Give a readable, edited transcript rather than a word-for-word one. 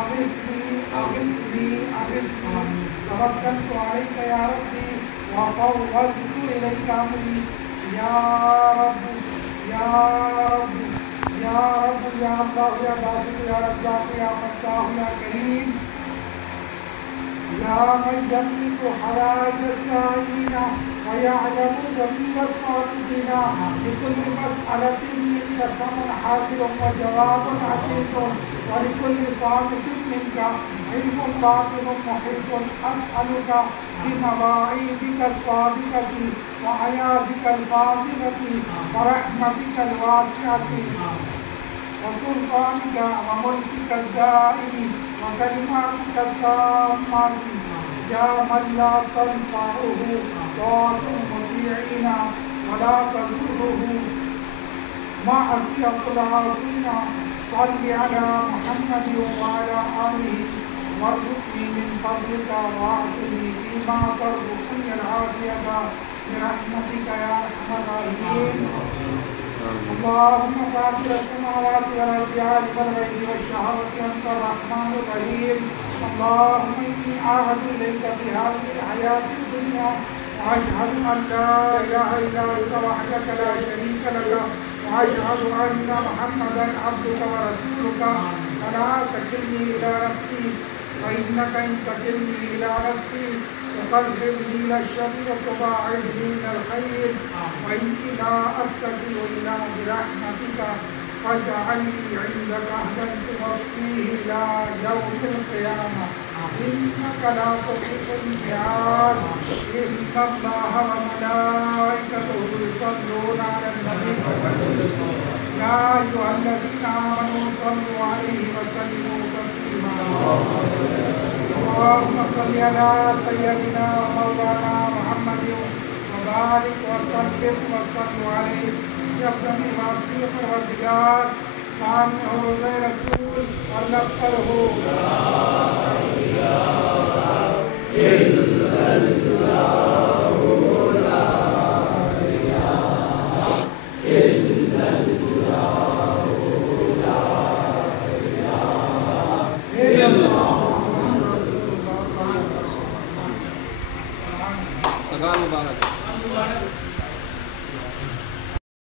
أغثني توكلت عليك يا ربي وفوضت إليك أمري يا رب يا رب يا رب يا الله يا باسط يا رزاق يا فتاح يا كريم يا من يملك حوائج السائلين ويعلم ذنب الصادقين لكل مسألة منك سمع حاضر وجواب عتيق ولكل صامت منك علم باطن محيط أسألك بمواعيدك الصادقة وآياتك الفاضلة ورحمتك الواسعة وسلطانك وملكك الدائم وكلماتك التامة يا من لا تنفعه طاعة المطيعين ولا تضره معصية العاصين صل على محمد وعلى آله وارزقني من فضلك واعطني فيما ترزقني العافية برحمتك يا أرحم الراحمين اللهم فاطر السماوات والأرض عالم الغيب والشهادة أنت الرحمن الرحيم اللهم إني أعهد إليك في هذه الحياة الدنيا وأشهد أن لا إله إلا أنت وحدك لا شريك لك وأشهد أن محمدا عبدك ورسولك فلا تكلني إلى نفسي فإنك إن تكلني إلى نفسي تقربني إلى الشر وتباعدني من الخير وإني لا أتكل إلا برحمتك فاجعلني عندك عهدا توفيه إلى يوم القيامة إنك لا تخلف الميعاد إن الله وملائكته يصلون على النبي يا أيها الذين آمنوا صلوا عليه وسلموا تسليما اللهم صل على سيدنا ومولانا محمد وبارك وسلم عليه يقدم المعصية والديار سامعه غير رسول ونقره